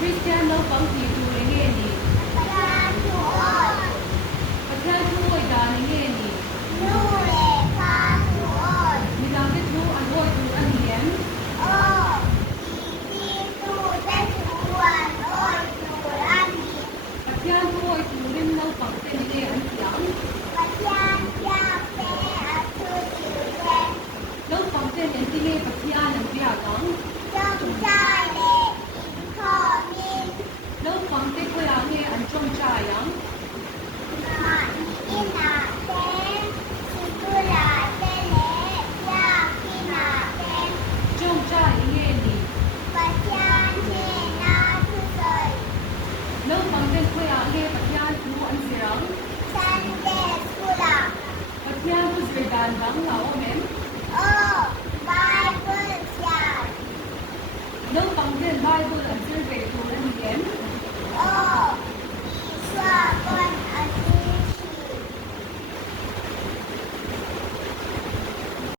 Christian no pang ti tu nge ni. Pathian thu ơi. Pathian thu oi da nge ni. Nu lệ pha thu ơi. Mi dang te thu an oi tu an hiền. Đi tu te thu an ơi tu an đi. Pathian thu oi tu rin no pang te nge an tiang. Pathian ya pe a tu tu te. No pang te nen ti nge pathian an bia dang. Trong trai lệ kho min. No pang te ko ya nge an chong cha yang. Mà ina ten. Sikula te lệ ya kina ten. Chong cha nge ni. Pathian te na tu soi. No pang te ko ya nge pathian thu an sirang. Sunday skula. Pathian thu zir dan dang la o men. Bible siya. No pang te Bible an zir ve tu an